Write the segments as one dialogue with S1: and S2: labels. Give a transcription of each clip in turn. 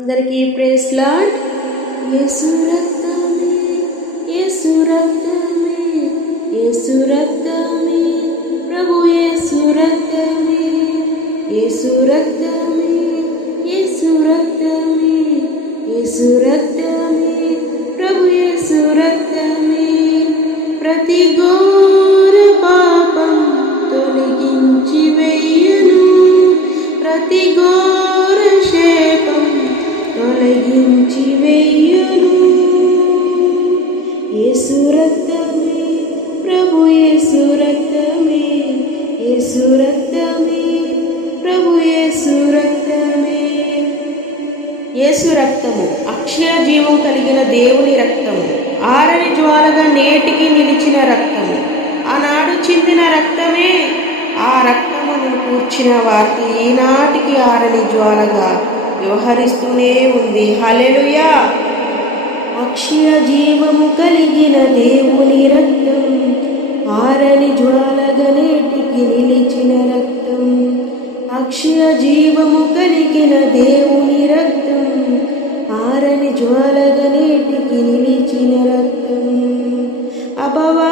S1: అందరికీ praise lord యేసు రక్తమే యేసు రక్తమే యేసు రక్తమే ప్రభు యేసు రక్తమే యేసు రక్తమే యేసు రక్తమే యేసు రక్తమే ప్రభు యేసు రక్తమే. ప్రతి గో తొలగించి వెయ్యను యేసు రక్తమే ప్రభు యేసు రక్తమే యేసు రక్తమే ప్రభు యేసు రక్తమే. యేసు రక్తము అక్షయ జీవం కలిగిన దేవుని రక్తము ఆరని జ్వాలగా నేటికి నిలిచిన రక్తము ఆనాడు చిందిన రక్తమే ఆ రక్తమును కూర్చిన వారికి ఈనాటికి ఆరని జ్వాలగా వ్యవహరిస్తూనే ఉంది. హలెలుయా అక్షయ జీవము కలిగిన దేవుని రక్తం ఆరని జ్వాలగనేటికి నిలిచిన రక్తం. అక్షయ జీవము కలిగిన దేవుని రక్తం ఆరని జ్వాలగనేటికి నిలిచిన రక్తం. అపవాది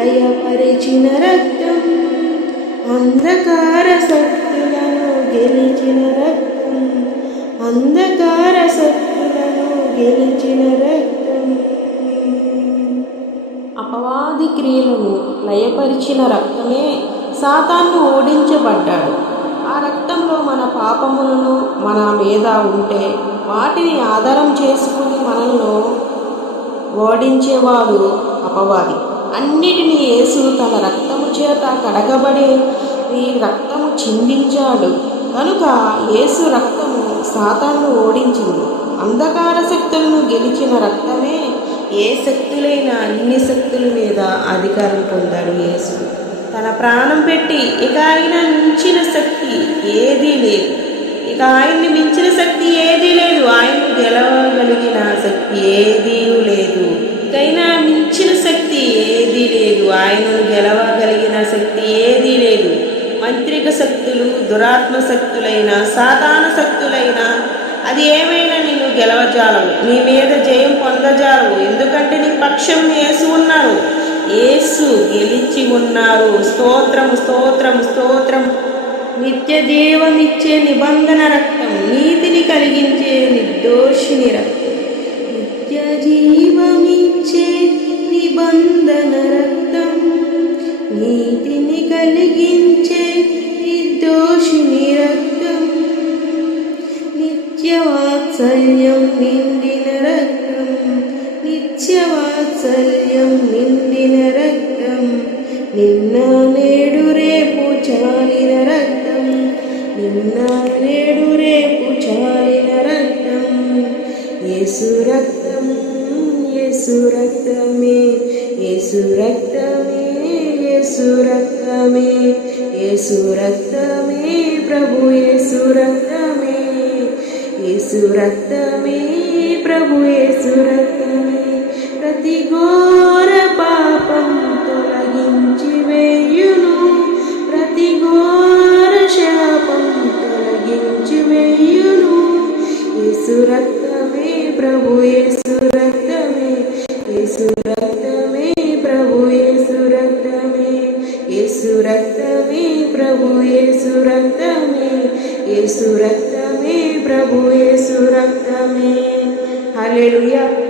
S1: లయపరిచిన రక్తం అంధకార శక్తులను గెలిచిన రక్తం అంధకార శక్తులను గెలిచిన రక్తం. అపవాది క్రియలను లయపరిచిన రక్తమే సాతాన్ను ఓడించబడ్డాడు. ఆ రక్తంలో మన పాపములను మన మీద ఉంటే వాటిని ఆధారం చేసుకుని మనల్ని ఓడించేవాడు అపవాది. అన్నిటినీ యేసు తన రక్తము చేత కడగబడి ఈ రక్తము చిందించాడు. కనుక యేసు రక్తము సాతాన్ను ఓడించింది. అంధకార శక్తులను గెలిచిన రక్తమే ఏ శక్తులైన అన్ని శక్తుల మీద అధికారం పొందాడు యేసు. తన ప్రాణం పెట్టి ఇక ఆయన మించిన శక్తి ఏదీ లేదు. ఇక ఆయన్ని మించిన శక్తి ఏదీ లేదు. ఆయన్ను గెలవగలిగిన శక్తి ఏదీ గెలవగలిగిన శక్తి ఏదీ లేదు. మంత్రిక శక్తులు దురాత్మ శక్తులైన సాధారణ శక్తులైన అది ఏమైనా నిన్ను గెలవజాలవు. నీ మీద జయం పొందజాలవు. ఎందుకంటే నీ పక్షం వేసి ఉన్నారు యేసు గెలిచి ఉన్నారు. స్తోత్రం స్తోత్రం స్తోత్రం. నిత్య జీవమిచ్చే నిబంధన రక్తం నీతిని కలిగించే నిర్దోషిని రక్తం. నిత్య జీవమిచ్చే నిబంధన రక్తం కలిగించే నిర్దోషిని రక్తం. నిత్యవాత్సల్యం నిండిన రక్తం. నిత్యవాత్సల్యం నిండిన రక్తం. నిన్న నేడు రేపు చాలిన రక్తం. నిన్న నేడు రేపు చాలిన రక్తం. యేసు రక్తం యేసు రక్తమే యేసు రక్తమే. సురక్తమే రక్తమే యేసు ప్రభు ఏ సురక్తమే యేసు రక్తమే ప్రభు ఏ సురక్తమే ప్రతి ఘోర పాపం తొలగించి వేయును ప్రతి ఘోర శాపం తొలగించి వేయును. యేసు రక్తమే ప్రభు ఏ సురక్తమే యేసు రక్తమే యేసు రక్తమే ప్రభు యేసు రక్తమే యేసు రక్తమే ప్రభు యేసు రక్తమే. హల్లెలూయా.